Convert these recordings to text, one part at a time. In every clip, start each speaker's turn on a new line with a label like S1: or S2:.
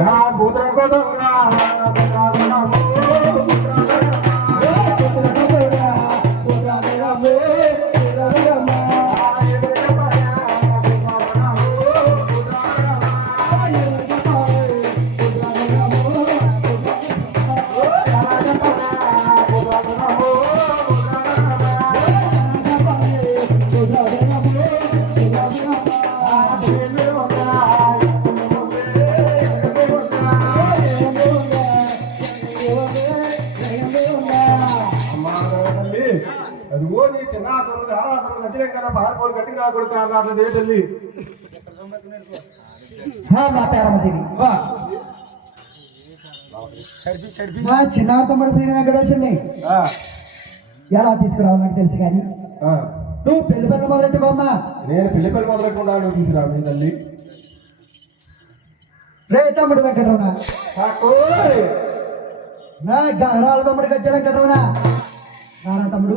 S1: నా పుత్ర వ్యతిరేకంగా పాల్గొని గట్టిగా కొడుకు అట్లా చేయాలి
S2: మా పేరమ్మదేవి మా చిన్న తమ్ముడు శ్రీ వెంకటేశ్వరిని ఎలా తీసుకురావు నాకు తెలుసు కానీ నువ్వు పెళ్ళి పనులు మొదలెట్టుకోమ్మా.
S1: నేను పెళ్ళి పని మొదలకుండా నువ్వు తీసుకురా మీ తల్లి.
S2: రే తమ్ముడు వెంకటరమణ! నా గారాల తమ్ముడికి వచ్చే వెంకటరమణ. నారా తమ్ముడు?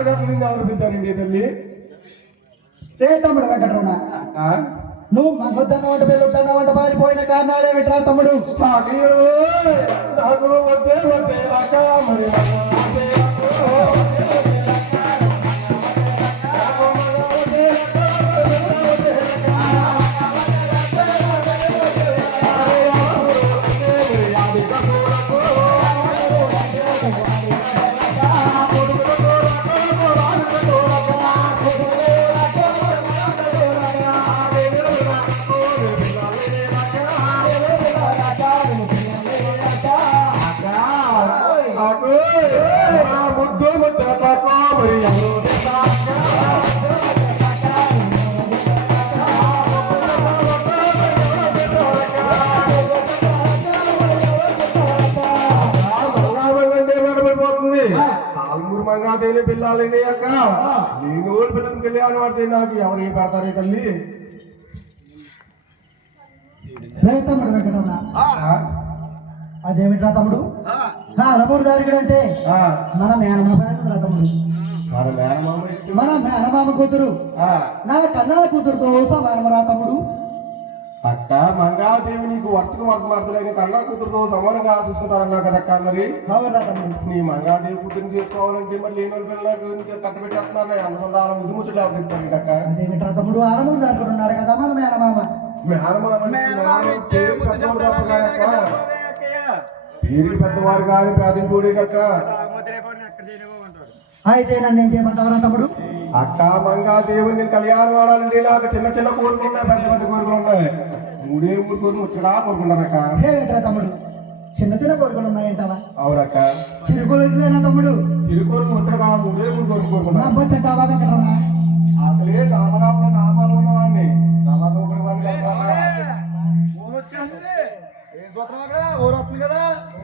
S1: నాయకాలయకాలో. తల తలారుగా ఆరోపించారండి తల్లి?
S2: రే తమ్ముడు వెంకటరమణ? నువ్వు మగొద్దన్న వంట పెళ్ళొద్దన్న పారిపోయిన కారణాలు ఏమిట్రా తమ్ముడు?
S1: నాకు వద్దే వద్దే అక్క మరి పోతుంది ఆల్మూరు మంగా తేలి పిల్లలని అక్క. నేను ఊరు పిల్లలకి నాకు ఎవరు పెడతారే తల్లి?
S2: తమ్ముడు అదేమిట్రా తమ్ముడు? నా రమూడు దారిగడు అంటే మన మేనమామ తమ్ముడు.
S1: మన మేనమామ?
S2: కూతురు. నా కన్నాల కూతురుతో సమానమరా తమ్ముడు.
S1: అక్క మంగాదేవి నీకు వర్షకు వర్ష మార్చలేని కన్నా కూతురుతో సమానంగా చూసుకుంటారన్నా కదక్క మరి? నీ మంగాదేవి కూతురుని చేసుకోవాలంటే మరి లేని పిల్లలకు కట్టబెట్టేస్తున్నారు? అనుసంధానం ముద్దు ముద్దులు ఆపిస్తాను అక్క.
S2: అదేమిట్రా తమ్ముడు దారిగడు ఉన్నాడు కదా మన మేనమామ.
S1: పేరు పెద్దవారు కానీ పేదించూడే కక్క
S2: అయితే నన్ను ఏం చేయమంటావరా తమ్ముడు?
S1: అక్క మంగాదేవుని కళ్యాణం వాడాలంటే నాకు చిన్న చిన్న కోరికలు ఉన్నాయి పెద్ద పెద్ద కోరికలు ఉన్నాయి మూడే మూడు కోరికలు ముచ్చడా కోరుకున్నారక్క
S2: తమ్ముడు? చిన్న చిన్న కోరికలు ఉన్నాయంటావా?
S1: అవునక్క
S2: చిరు కోరికలేనా తమ్ముడు?
S1: చిరు కోరికలు ముచ్చడా మూడే మూడు కోరికలు కోరుకున్నా
S2: నమ్మొచ్చంటావా వెంకటరమణ
S1: అసలే నామరాముల నామాలు ఉన్నవాడిని. నల్లదూకుడు వాడిని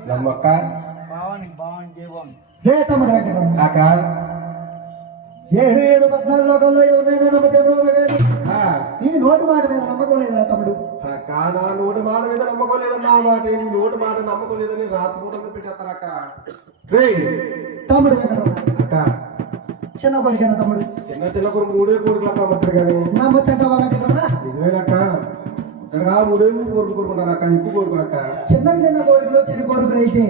S1: నమ్మక్క
S2: రే తమ్ముడు
S1: అక్క
S2: ఏడు ఏడు పద్నాలుగు లోకంలో ఎవరినైనా నమ్మకం కానీ నీ నోటి మాట మీద నమ్మకం లేదురా తమ్ముడు?
S1: అక్క నా నోటి మాట మీద నమ్మకం నా మాట. నీ నోటి మాట నమ్మకం లేదని రాత్రి పూట పెట్టేస్తారక్క రే
S2: తమ్ముడు
S1: అక్క.
S2: చిన్న కోరికనా తమ్ముడు?
S1: చిన్న చిన్న కొడుకు మూడే కోరికలు అక్క ముట్టరు కానీ
S2: నమ్మొచ్చంటావా
S1: నిజమేనక్క ఇక్కడ మూడే మూడు కోరికలు కోరుకుంటారక్క ఎక్కువ కోరుకునక్క
S2: చిన్న చిన్న కోరికలు చిన్న కోరికలు అయితే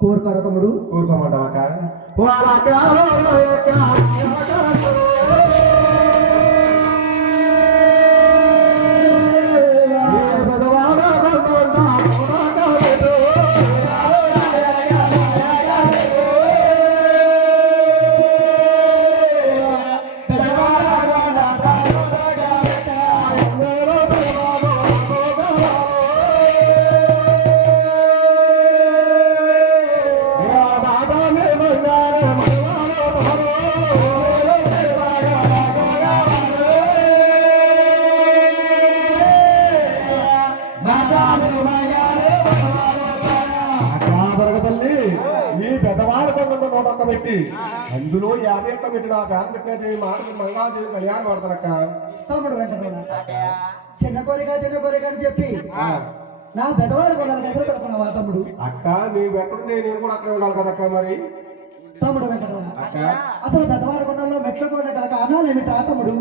S2: కోరుకోరా తమ్ముడు?
S1: hoa cho cho తల్లి ఈ పెద్దవాళ్ళ కొంత నూట ఒక్క పెట్టి. అందులో యాభై ఒక్క పెట్టి నా ఫ్యాన్ పెట్టినట్టు మాట మంగళాదేవి కళ్యాణం పడతారక్క
S2: తమ్ముడు వెంకటరమణ చిన్న కోరిక చిన్న కోరిక అని చెప్పి. నా పెద్దవాడు కొనాలి ఎదురు పెడుతున్నావా తమ్ముడు?
S1: అక్క నీవు ఎక్కడుండే నేను కూడా అక్కడే ఉండాలి కదక్క మరి.
S2: తమ్ముడు
S1: అక్క.
S2: అసలు పెద్దవాడు కొనాలో మెట్ల కోరిక గల కారణాలు ఏమిటా తమ్ముడు?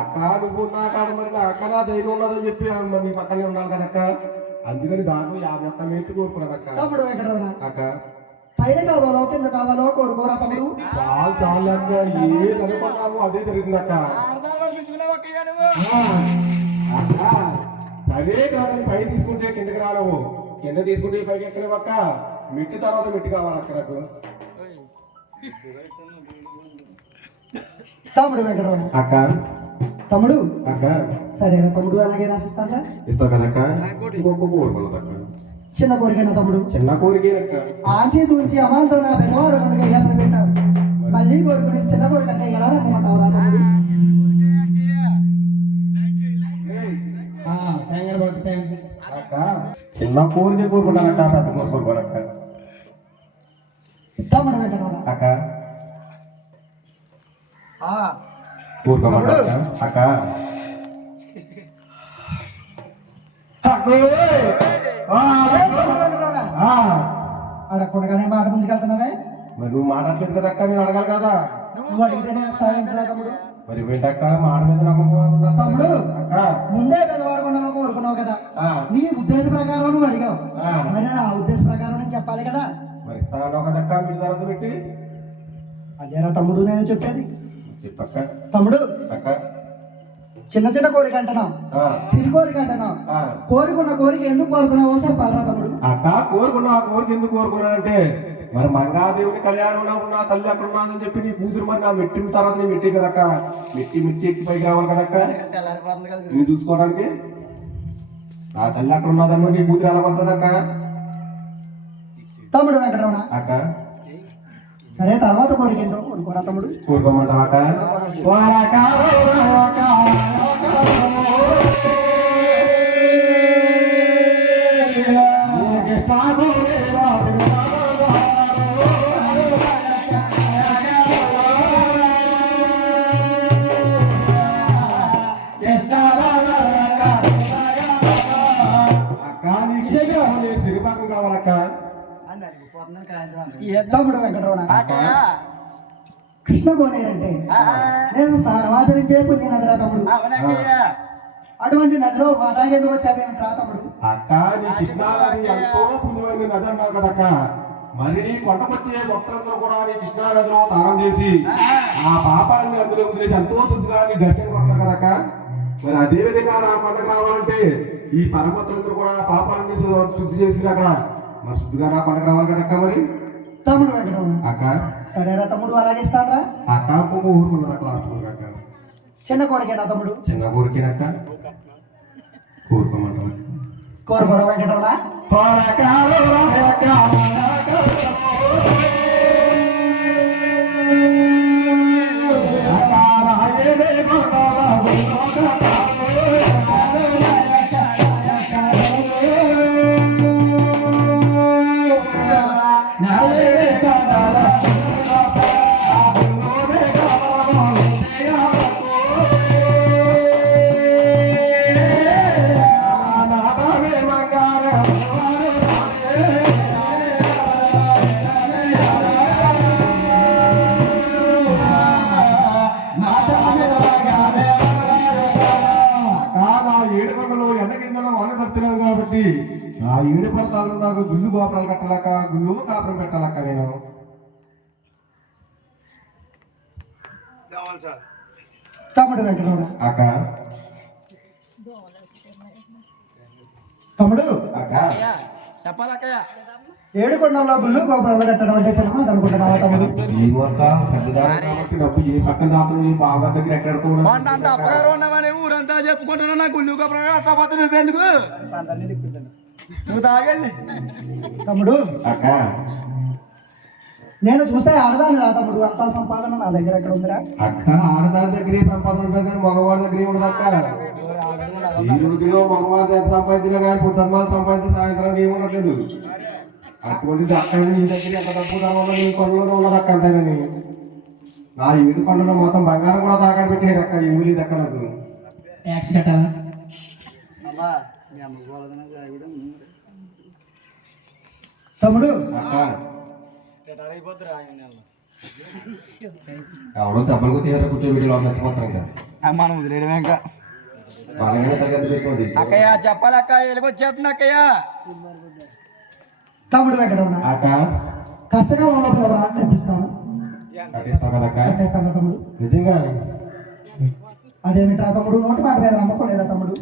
S1: అక్క నువ్వు నా కాదు మరి నా అక్క నా ధైర్యం ఉన్నదని చెప్పి నీ పక్కనే ఉండాలి కదక్క. అందుకని దాంట్లో యాభై ఒక్క మెట్టు కోరుకున్నదక్క
S2: తమ్ముడు వెంకటరమణ.
S1: అక్క.
S2: పైన కావాలో కింద కావాలో కోరుకోరా తమ్ముడు?
S1: చాలు చాలు అక్క. ఏ అనుకున్నావు అదే జరిగింది అక్క. అక్క సరే కాదని పై తీసుకుంటే కిందకి రావడము కింద తీసుకుంటే పైకి ఎక్కలేవు అక్క. మిట్టి తర్వాత మిట్టి కావాలి అక్క నాకు.
S2: తమ్ముడు వెంకటరమణ.
S1: అక్క.
S2: తమ్ముడు?
S1: అక్క.
S2: సరేనా తమ్ముడు అలాగే రాసిస్తానా
S1: ఇస్తావు కదక్క. ఇంకొక కోరుకున్నది అక్క
S2: చిన్న కోరికైనా తమ్ముడు?
S1: చిన్న కోరిక అక్క
S2: ఆంటీ దూంచి అమాంతో నా పెద్దవాడు పెట్టావు మళ్ళీ కోరుకుని చిన్న కోరిక అంటే ఎలా నమ్మంటావు రా తమ్ముడు
S1: చిన్న కోరిక కోరుకుంటానక్క పెద్ద కోరిక కోరుకోనక్క
S2: తమ్ముడు
S1: అక్క. కోరుకోమంటారా అక్క. ఆ,
S2: అడగకుండానే మాట ముందుకెళ్తున్నావే?
S1: మరి నువ్వు మాట్లాడలేదు కదా అక్క నేను అడగాలి కదా?
S2: నువ్వు అడిగితేనే తమ్ముడు?
S1: మరి ఏంటక్క మాట మీద నమ్మకం?
S2: తమ్ముడు.
S1: అక్క.
S2: ముందే పెద్దవాడు కొన్నావు కోరుకున్నావు కదా.
S1: ఆ,
S2: నీ ఉద్దేశ ప్రకారం నువ్వు అడిగావు.
S1: ఆ.
S2: మరి నా ఉద్దేశ ప్రకారం నేను చెప్పాలి కదా.
S1: మరి ఇస్తాను కదక్క మీరు తర్వాత పెట్టి.
S2: అదేరా తమ్ముడు నేను చెప్పేది. తమ్ముడు.
S1: అక్క
S2: చిన్న చిన్న కోరిక
S1: ఆ,
S2: చిన్న కోరిక అంటున్నావు.
S1: ఆ.
S2: కోరుకున్న కోరిక ఎందుకు కోరుకున్నావో చెప్పాలరా తమ్ముడు.
S1: అక్క కోరుకున్నా ఆ కోరిక ఎందుకు కోరుకున్నానంటే మరి మంగాదేవుని కళ్యాణం ఉన్నప్పుడు నా తల్లి అక్కడ ఉన్నదని చెప్పి నీ కూతురు మరి నా మెట్టిన తర్వాత నీ మెట్టి కదక్క? మెట్టి మెట్టి ఎక్కి పైకి రావాలి కదక్క? నువ్వు చూసుకోవడానికి? నా తల్లి అక్కడ ఉన్నదన్న నీ కూతురు ఎలా వస్తుందక్క
S2: తమ్ముడు వెంకటరమణ.
S1: అక్క.
S2: సరే తర్వాత కోరిక కోరుకోరా తమ్ముడు.
S1: కోరుకోమంటావా అక్క కావాలక్క
S2: తమ్ముడు వెంకటరమణ. కృష్ణ కోనేరు అంటే? నేను తమ్ముడు. అటువంటి నదిలో వాటాగేందుకు వచ్చావేమిట్రా తమ్ముడు.
S1: అక్క నీ కృష్ణానది ఎంతో పుణ్యమైన నది అన్నావు కదక్క. మరి నీ భక్తులందరూ కూడా నీ కృష్ణానదిలో తానం చేసి ఆ పాపాన్ని అందులో వదిలేసి ఎంతో శుద్ధిగా నీ దర్శనం వస్తారు కదక్క. మరి అదే విధంగా నా కొండకు రావాలంటే ఈ పరమతులందరూ కూడా పాపాలని శుద్ధి చేసినాక మరి శుద్ధిగా నా కొండకు రావాలి కదక్క మరి?
S2: తమ్ముడు వెంకటరమణ
S1: అక్క?
S2: సరేరా తమ్ముడు అలాగే ఇస్తానరా.
S1: అక్క ఇంకొక ఊరుకున్నారు అక్క అక్క.
S2: చిన్న కోరికేనా తమ్ముడు?
S1: చిన్న ఊరికినక్క ఊరుకోమంటారు
S2: కోరుకోరా వెంకటరమణ
S1: పెట్టాలక్క నేను
S2: తమ్ముడు వెంకటరమణ
S1: అక్క.
S2: తమ్ముడు
S1: అక్క.
S2: ఏడు కొండల్లో గుళ్ళు గోపురాలు కట్టడం అంటే అనుకుంటున్నావా తమ్ముడు?
S1: ఈ పెద్దదారు కాబట్టి డబ్బు ఏ పక్కన దాపు నీ బాగా దగ్గర ఎక్కడ
S3: అప్పగారు ఉన్నామని ఊరంతా చెప్పుకుంటున్నా నా గుళ్ళు కప్పుగా అట్లా పోతే నువ్వెందుకు నువ్వు తాగండి
S2: తమ్ముడు.
S1: అక్క.
S2: నేను చూస్తే ఆడదాను రా తమ్ముడు. అంత సంపాదన నా దగ్గర ఎక్కడ ఉందిరా?
S1: అక్క ఆడదాని దగ్గర సంపాదన ఉంటుంది కానీ మగవాడి దగ్గర ఉండదు అక్క. ఈ రోజులో మగవాడు ఎంత సంపాదించినా కానీ పొద్దున్న సంపాదించి సాయంత్రం ఏమి ఉండట్లేదు. అటువంటిది అక్కడ నీ దగ్గర ఎంత డబ్బు తర్వాత నీ కొండలో ఉన్నది అక్క అంతేనని నా ఏడు కొండలో మొత్తం బంగారం కూడా దాకా పెట్టారు అక్క ఏమి లేదు అక్క నాకు.
S2: ట్యాక్స్ కట్టాలా? తమ్ముడు
S1: ఎవడో దెబ్బలకు తీవ్ర కూర్చో వీడియో నచ్చిపోతాం ఇంకా
S3: ఆ, మనం వదిలేయడమే ఇంకా.
S1: బాగా తరగతి పెట్టుకోండి.
S3: అక్కయ్య చెప్పాలి అక్క ఎలుగొచ్చేస్తుంది అక్కయ్య.
S2: తమ్ముడు ఎక్కడ ఉన్నా
S1: అక్క?
S2: కట్టిస్తాను
S1: కట్టిస్తావు కదక్క
S2: కట్టిస్తాను తమ్ముడు?
S1: నిజంగా?
S2: అదేమిట్రా తమ్ముడు? నోటి మాట మీద నమ్మకం తమ్ముడు?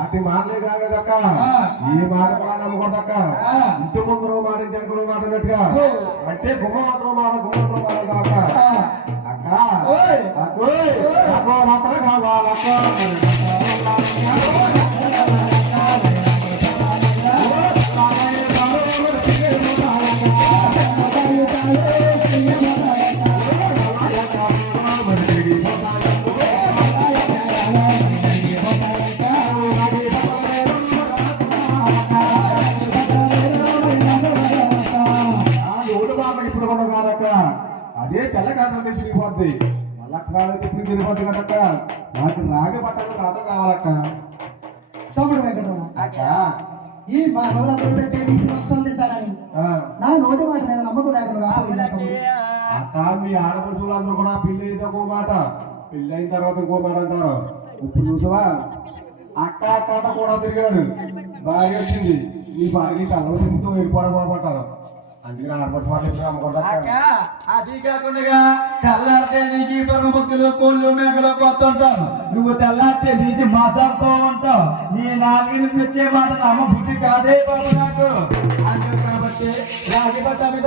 S1: ఆటి మాటలే కాదక్క. ఈ మాట కూడా నమ్మకూడదక్క ఇంటి ముందు మాట జనకులు మాట అన్నట్టుగా అంటే గుమ్మ మాత్రం మాట గుమ్మ మాట కాక అక్క అక్క మాత్రం కావాలక్క అదే తెల్లగాటం తెచ్చి తిరిగిపోద్ది మళ్ళీ ఇప్పుడు తిరిగిపోద్ది కదక్క. నాకు రాగి బట్టలు నాతో కావాలక్క.
S2: తమ్ముడు వెంకటరమణ.
S1: అక్క
S2: ఈ మానవులందరూ పెట్టే నీటి మొత్తం తింటారని.
S1: ఆ,
S2: నా నోటి మాట మీద నమ్మకం లేకుండా?
S1: అక్క మీ ఆడపడుచులందరూ కూడా పెళ్ళి అయితే ఒక మాట. పెళ్ళి అయిన తర్వాత ఇంకో మాట అంటారు. ఇప్పుడు చూసావా? అక్క అక్క కూడా తిరిగాడు. బాగా వచ్చింది మీ భార్య కళ్ళ తింటూ వెళ్ళిపోవడం అందుకని
S3: అది కాకుండా తెల్లారితే నీకు ఈ పరమ భక్తులు కోళ్ళు మేకలు కొత్త ఉంటావు నువ్వు తెల్లారితే నీచి మాట్లాడుతూ ఉంటావు. నీ నాలుగు వచ్చే మాట అమ్మ బుద్ధి కాదే బాబు నాకు. కాబట్టి రాగి పట్ట మీద